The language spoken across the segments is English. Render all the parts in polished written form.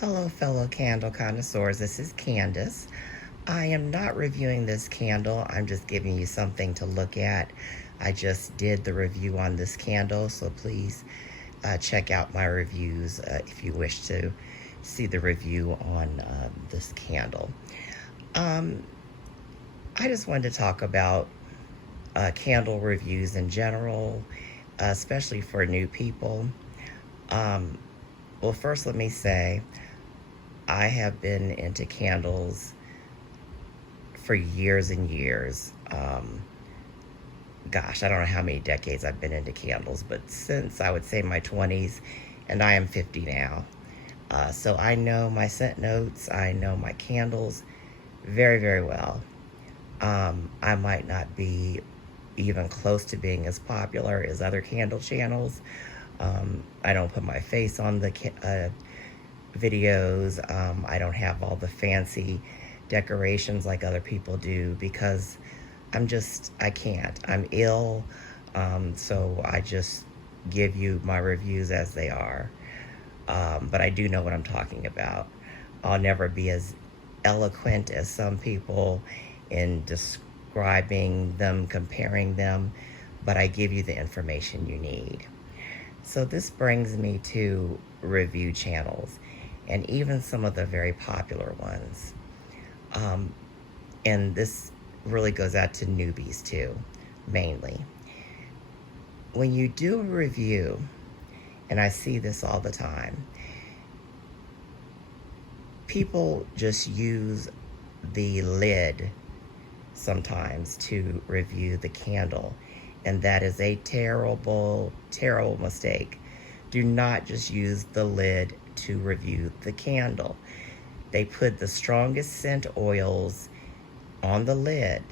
Hello, fellow candle connoisseurs. This is Candace. I am not reviewing this candle. I'm just giving you something to look at. I just did the review on this candle, so please check out my reviews if you wish to see the review on this candle. I just wanted to talk about candle reviews in general, especially for new people. Well, first let me say, I have been into candles for years and years. Gosh, I don't know how many decades I've been into candles, but since I would say my 20s, and I am 50 now. So I know my scent notes, I know my candles very, very well. I might not be even close to being as popular as other candle channels. I don't put my face on the videos. I don't have all the fancy decorations like other people do because I can't. I'm ill, so I just give you my reviews as they are. But I do know what I'm talking about. I'll never be as eloquent as some people in describing them, comparing them, but I give you the information you need. So this brings me to review channels, and even some of the very popular ones. And this really goes out to newbies too, mainly. When you do a review, and I see this all the time, people just use the lid sometimes to review the candle. And that is a terrible, terrible mistake. Do not just use the lid to review the candle. They put the strongest scent oils on the lid,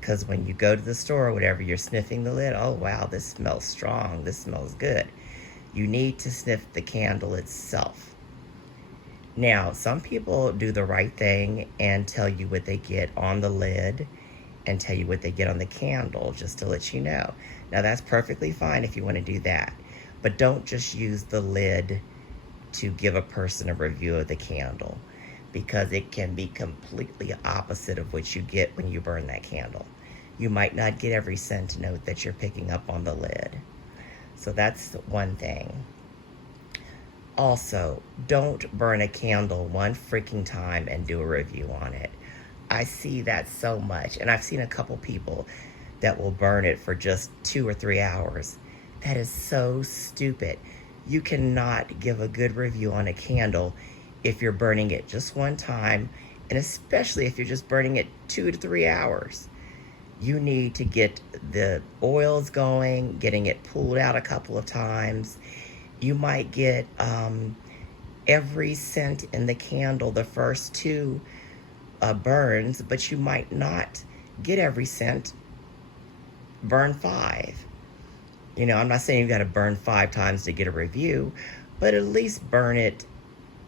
because when you go to the store or whatever, you're sniffing the lid. Oh, wow, this smells strong. This smells good. You need to sniff the candle itself. Now, some people do the right thing and tell you what they get on the lid and tell you what they get on the candle, just to let you know. Now, that's perfectly fine if you want to do that. But don't just use the lid to give a person a review of the candle, because it can be completely opposite of what you get when you burn that candle. You might not get every scent note that you're picking up on the lid. So that's one thing. Also, don't burn a candle one freaking time and do a review on it. I see that so much, and I've seen a couple people that will burn it for just 2 or 3 hours. That is so stupid. You cannot give a good review on a candle if you're burning it just one time, and especially if you're just burning it 2 to 3 hours. You need to get the oils going, getting it pulled out a couple of times. You might get every scent in the candle the first 2 burns, but you might not get every scent burn 5. You know, I'm not saying you got to burn 5 times to get a review, but at least burn it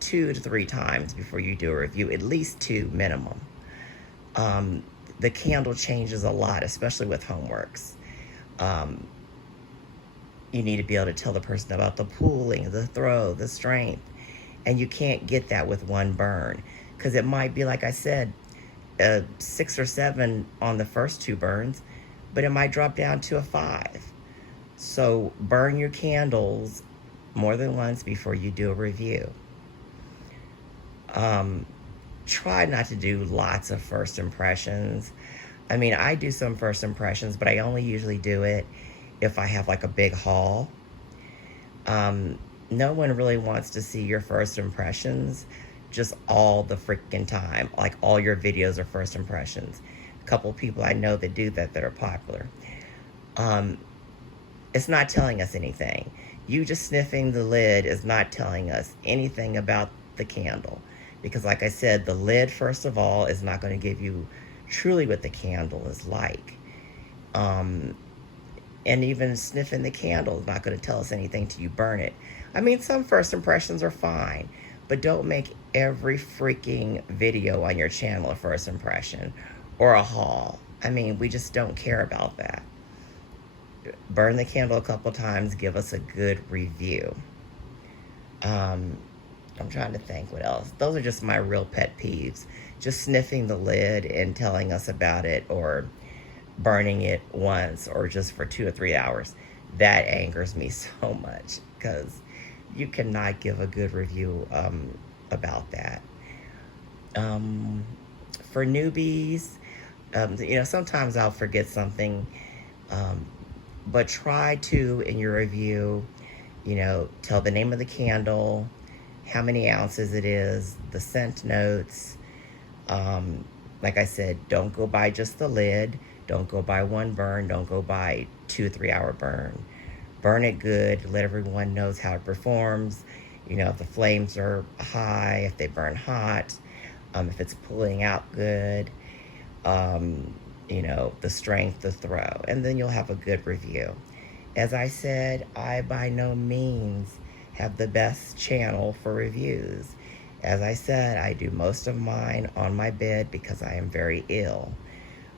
2 to 3 times before you do a review, at least 2 minimum. The candle changes a lot, especially with Homeworx. You need to be able to tell the person about the pooling, the throw, the strength, and you can't get that with one burn, because it might be, like I said, 6 or 7 on the first 2 burns, but it might drop down to a 5. So burn your candles more than once before you do a review. Try not to do lots of first impressions. I mean, I do some first impressions, but I only usually do it if I have like a big haul. No one really wants to see your first impressions just all the freaking time. Like all your videos are first impressions. A couple people I know that do that are popular. It's not telling us anything. You just sniffing the lid is not telling us anything about the candle. Because like I said, the lid, first of all, is not going to give you truly what the candle is like. And even sniffing the candle is not going to tell us anything till you burn it. I mean, some first impressions are fine, but don't make every freaking video on your channel a first impression or a haul. I mean, we just don't care about that. Burn the candle a couple times, give us a good review. I'm trying to think what else. Those are just my real pet peeves. Just sniffing the lid and telling us about it, or burning it once, or just for 2 or 3 hours. That angers me so much, because you cannot give a good review about that. For newbies, sometimes I'll forget something, but try to, in your review, tell the name of the candle, how many ounces it is, the scent notes. Like I said, don't go by just the lid. Don't go by one burn. Don't go by 2 or 3 hour burn. Burn it good. Let everyone knows how it performs. If the flames are high, if they burn hot, if it's pulling out good, the strength, the throw, and then you'll have a good review. As I said, I by no means have the best channel for reviews. As I said, I do most of mine on my bed because I am very ill.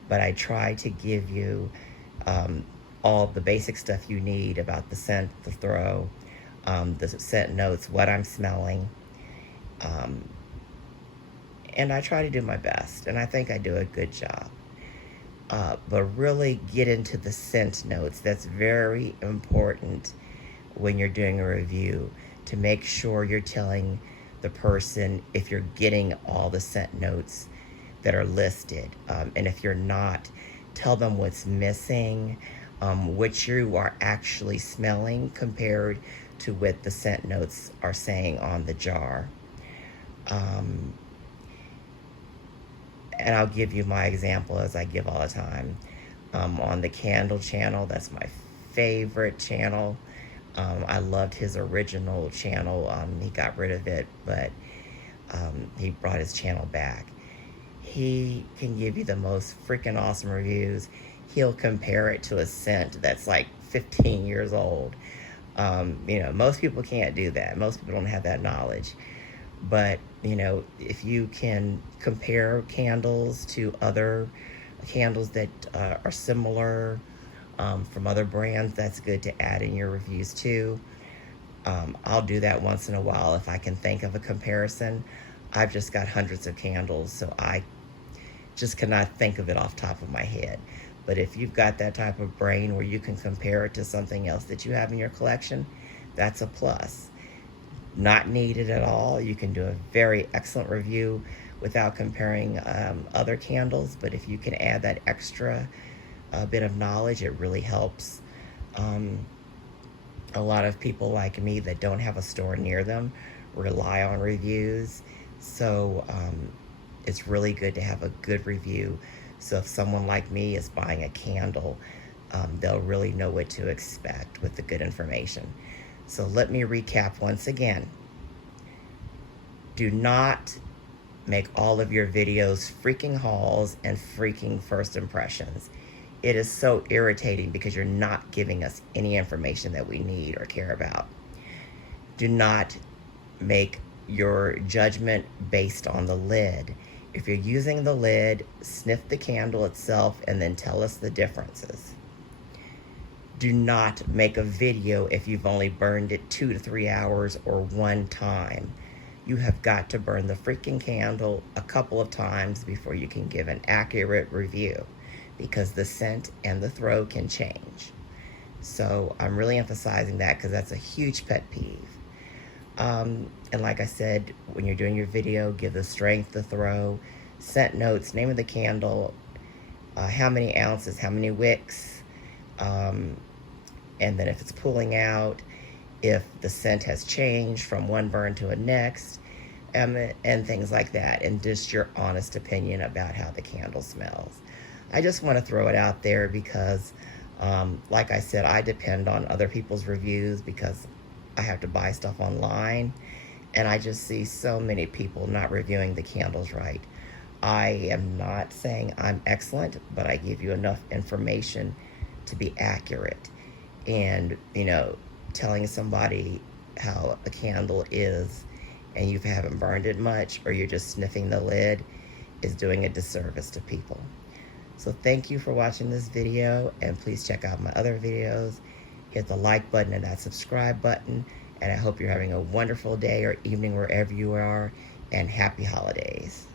But I try to give you all the basic stuff you need about the scent, the throw, the scent notes, what I'm smelling. And I try to do my best, and I think I do a good job. But really get into the scent notes. That's very important when you're doing a review, to make sure you're telling the person if you're getting all the scent notes that are listed. And if you're not, tell them what's missing, what you are actually smelling compared to what the scent notes are saying on the jar. And I'll give you my example, as I give all the time. On the candle channel, that's my favorite channel. I loved his original channel. He got rid of it, but he brought his channel back. He can give you the most freaking awesome reviews. He'll compare it to a scent that's like 15 years old. Most people can't do that. Most people don't have that knowledge. But, if you can compare candles to other candles that are similar from other brands, that's good to add in your reviews too. I'll do that once in a while if I can think of a comparison. I've just got hundreds of candles, so I just cannot think of it off the top of my head. But if you've got that type of brain where you can compare it to something else that you have in your collection, that's a plus. Not needed at all. You can do a very excellent review without comparing other candles, but if you can add that extra bit of knowledge, it really helps. A lot of people like me that don't have a store near them rely on reviews, so it's really good to have a good review. So if someone like me is buying a candle, they'll really know what to expect with the good information. So let me recap once again. Do not make all of your videos freaking hauls and freaking first impressions. It is so irritating because you're not giving us any information that we need or care about. Do not make your judgment based on the lid. If you're using the lid, sniff the candle itself and then tell us the differences. Do not make a video if you've only burned it 2 to 3 hours or one time. You have got to burn the freaking candle a couple of times before you can give an accurate review, because the scent and the throw can change. So I'm really emphasizing that because that's a huge pet peeve. And like I said, when you're doing your video, give the strength, the throw, scent notes, name of the candle, how many ounces, how many wicks, and then if it's pulling out, if the scent has changed from one burn to a next, and things like that, and just your honest opinion about how the candle smells. I just want to throw it out there because, like I said, I depend on other people's reviews because I have to buy stuff online, and I just see so many people not reviewing the candles right. I am not saying I'm excellent, but I give you enough information to be accurate. And, telling somebody how a candle is and you haven't burned it much, or you're just sniffing the lid, is doing a disservice to people. So thank you for watching this video, and please check out my other videos. Hit the like button and that subscribe button, And I hope you're having a wonderful day or evening wherever you are, and happy holidays.